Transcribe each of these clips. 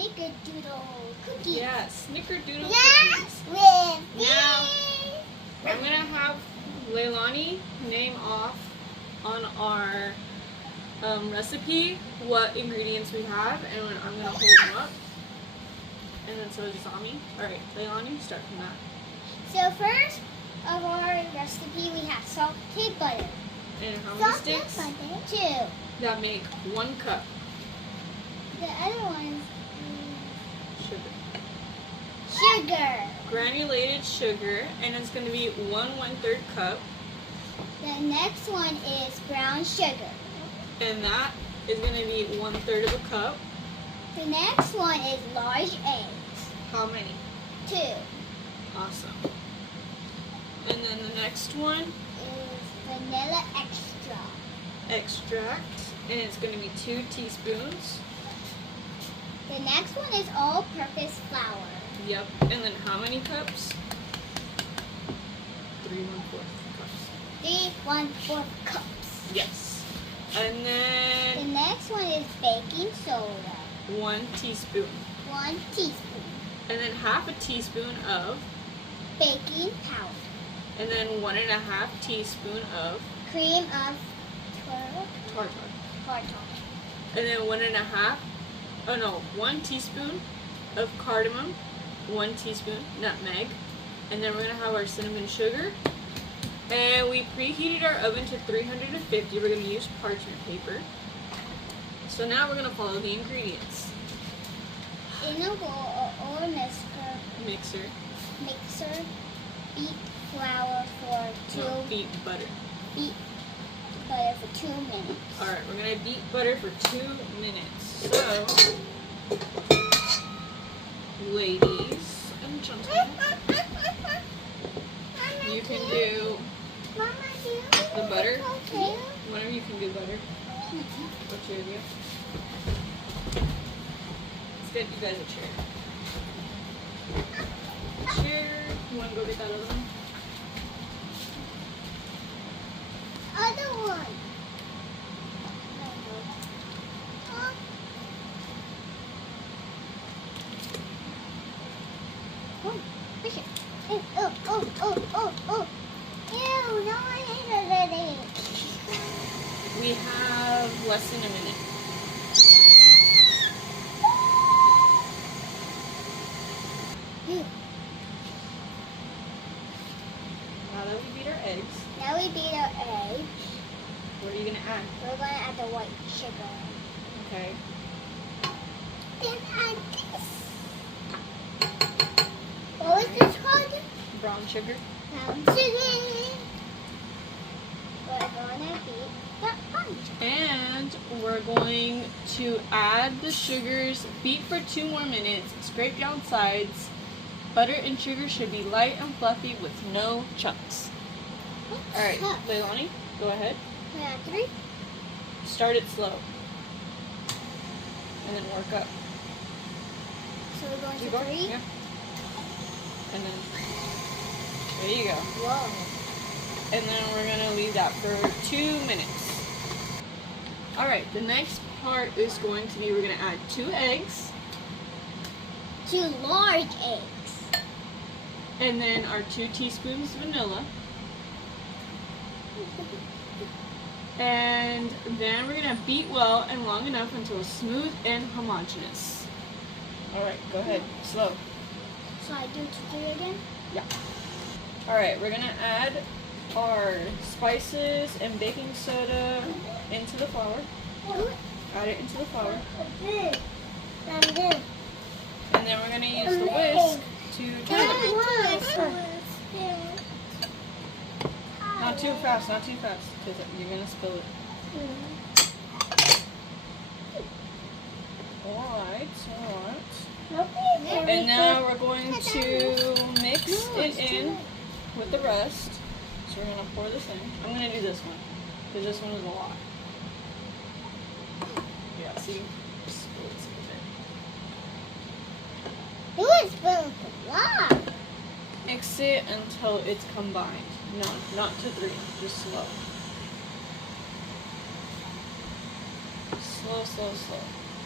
snickerdoodle cookies. Yeah, snickerdoodle Yeah, cookies. with Now, me. I'm going to have Leilani name off on our recipe what ingredients we have, and I'm going to hold them up. And then so does Zami. Alright, Leilani, start from that. So first of our recipe, we have salted butter. And how many sticks? Salted butter. 2. That make 1 cup. The other one's Sugar. sugar. Granulated sugar, and it's going to be 1/3 cup. The next one is brown sugar. And that is going to be 1/3 of a cup. The next one is large eggs. How many? 2. Awesome. And then the next one, Is vanilla extra. extract, and it's going to be 2 teaspoons. The next one is all-purpose flour. Yep. And then how many cups? 3/4 cups. 3/4 cups. Yes. And The then next one is baking soda. 1 teaspoon. 1 teaspoon. And then half a teaspoon of, Baking powder. and then 1.5 teaspoon of Cream of tartar. tartar. And then 1 teaspoon of cardamom, 1 teaspoon nutmeg, and then we're gonna have our cinnamon sugar. And we preheated our oven to 350. We're gonna use parchment paper. So now we're gonna follow the ingredients. In a bowl or Mixer. mixer, beat flour for 2 No, beat butter. beat butter for 2 minutes. All right, we're gonna beat butter for 2 minutes. So, ladies and gentlemen, you can do Mama, the butter. Okay. One of you can do butter. Or 2 of you. Let's get you guys a chair. Chair. You want to go get that other one? Other one. Oh, push it. Oh. Ew, no, I hate it already. We have less than a minute. Now that we beat our eggs, Now we beat our eggs. what are you gonna add? We're going to add the white sugar. Okay. Then add this. What was this called? Brown sugar. Brown sugar. We're going to beat the punch. And we're going to add the sugars, beat for 2 more minutes, scrape down sides. Butter and sugar should be light and fluffy with no chunks. Alright, Leilani, go ahead. We have 3. Start it slow. And then work up. So we're going Keep to going. 3. Yeah. And then, there you go. Whoa. And then we're going to leave that for 2 minutes. Alright, the next part is going to be, we're going to add 2 eggs. 2 large eggs. And then our 2 teaspoons vanilla. And then we're going to beat well and long enough until it's smooth and homogeneous. Alright, go ahead. Slow. So I do 2, 3 again? Yeah. Alright, we're going to add our spices and baking soda into the flour. Add it into the flour. And then we're going to use the whisk to turn it. Not too fast, because you're going to spill it. Alright. And now we're going to mix it in with the rest. So we're going to pour this in. I'm going to do this one, because this one is a lot. Yeah, see? Spill it a bit. It was spilled a lot. Mix it until it's combined. No, not to 3, just slow. Slow.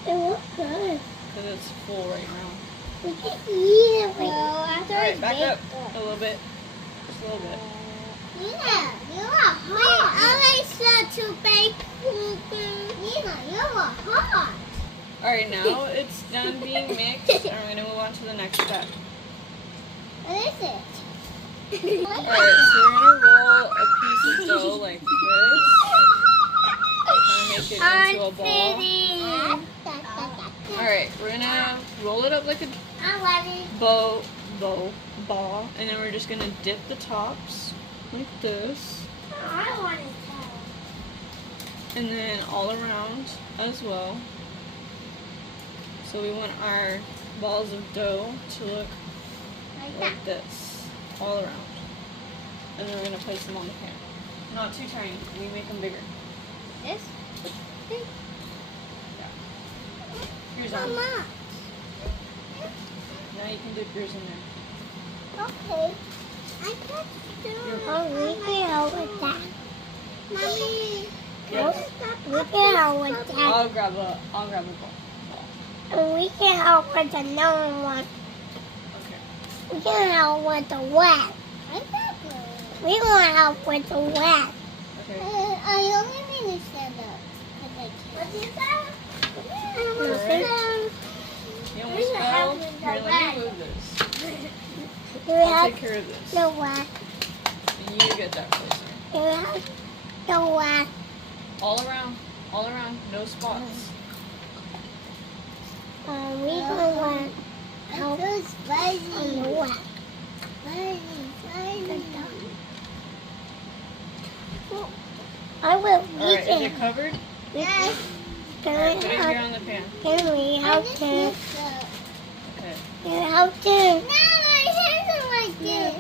It looks good. because it's full right now. We can eat it. Well, after Alright, it's back baked up a little bit. Just a little bit. Nina, you are hot. I like to bake. Nina, you are hot. Alright, now it's done being mixed, and we're going to move on to the next step. What is it? Alright, so we're going to roll a piece of dough like this. Kind of make it into a ball. Alright, we're going to roll it up like a ball, and then we're just going to dip the tops like this. I want it. And then all around as well. So we want our balls of dough to look like this, all around. And then we're going to place them on the pan. Not too tiny, we make them bigger. This? Yeah. Here's on. Mama. Now you can dip yours in there. Okay. I can't do it. We can help with that. Mommy. Yes. We can help with that. I'll grab a ball. We can help with another one. Okay. We can help with the wet. We want to help with the wet. Okay. I only mean to stand up. What is that? You almost fell. Here, let me move this. You I'll have take care of this. the wet. And you get that closer. You have the wet. All around, no spots. We want to help on the wet. I will Alright, eat is it. it covered? Yes. Alright, put it here on the pan. Can we help to? Okay. Can we help to? No, my hands are like this.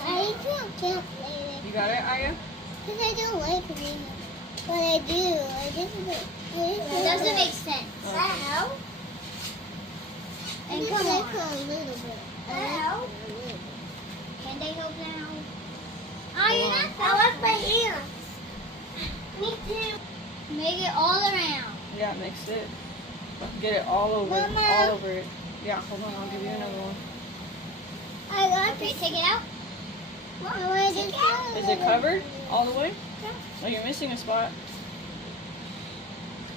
I can't play it. You got it, Aya? Because I don't like it. But I do. It doesn't make sense. Okay. That help? And come on. A little bit. That help? Can they help now? I like my hands. Me too. Make it all around. Yeah, mix it. Get it all over, Mama. all over it. Yeah, hold on, I'll give you another one. Okay, take it out. Is it covered all the way? Oh, you're missing a spot.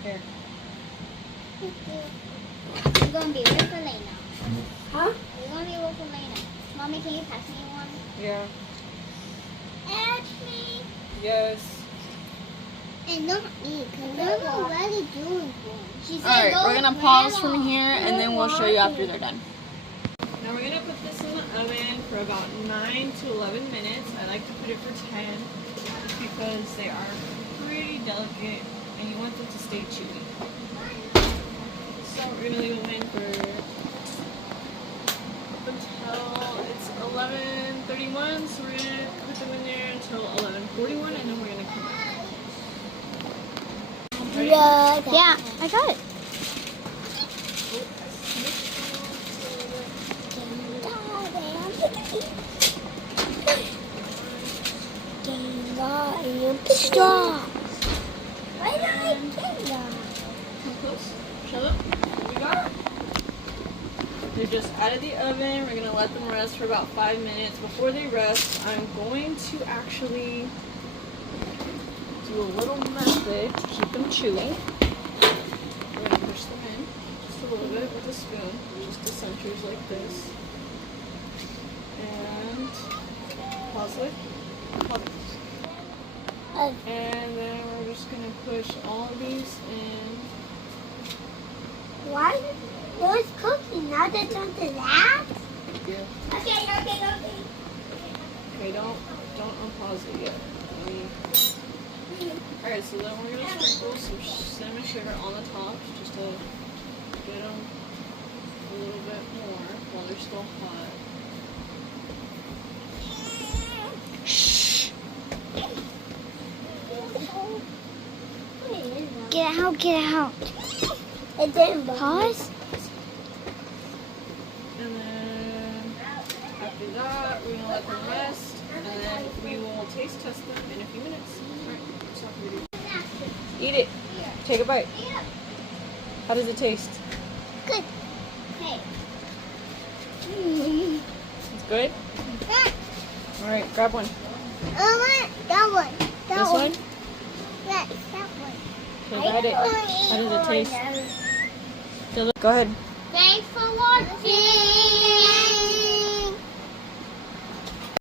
Here. You're going to be real for Lena. Huh? You're going to be real for Lena. Mommy, can you pass me one? Yeah. Actually. Yes. And not me, because I'm already doing one. Alright, we're going to pause from here and then we'll show you after they're done. Now we're going to put this in the oven for about 9 to 11 minutes. I like to put it for 10 just because they are pretty delicate and you want them to stay chewy. So we're going to leave them in for until it's 11:31. So we're going to put them in there until 11:41 and then we're going to come back. Ready? Yeah, I got it. Stop. Why don't I get that? Come close. Shut up. We got it. They're just out of the oven. We're going to let them rest for about 5 minutes. Before they rest, I'm going to actually do a little method to keep them chewy. We're going to push them in just a little bit with a spoon, just to centers like this. And pause it. Pause it. And then we're just going to push all of these in. Why? It was cooking. Now they're done to that? Yeah. Okay. Okay, don't unpause it yet. Alright, so then we're going to sprinkle some cinnamon sugar on the top just to get them a little bit more while they're still hot. Get out. It didn't pause. And then after that, we're going to let them rest. And then we will taste test them in a few minutes. Alright, stop the video. Eat it. Take a bite. How does it taste? Good. Okay. It's good? Alright, grab one. I want that one. That This one? Yes, that one. Okay, got it. How does it taste? Go ahead. Thanks for watching.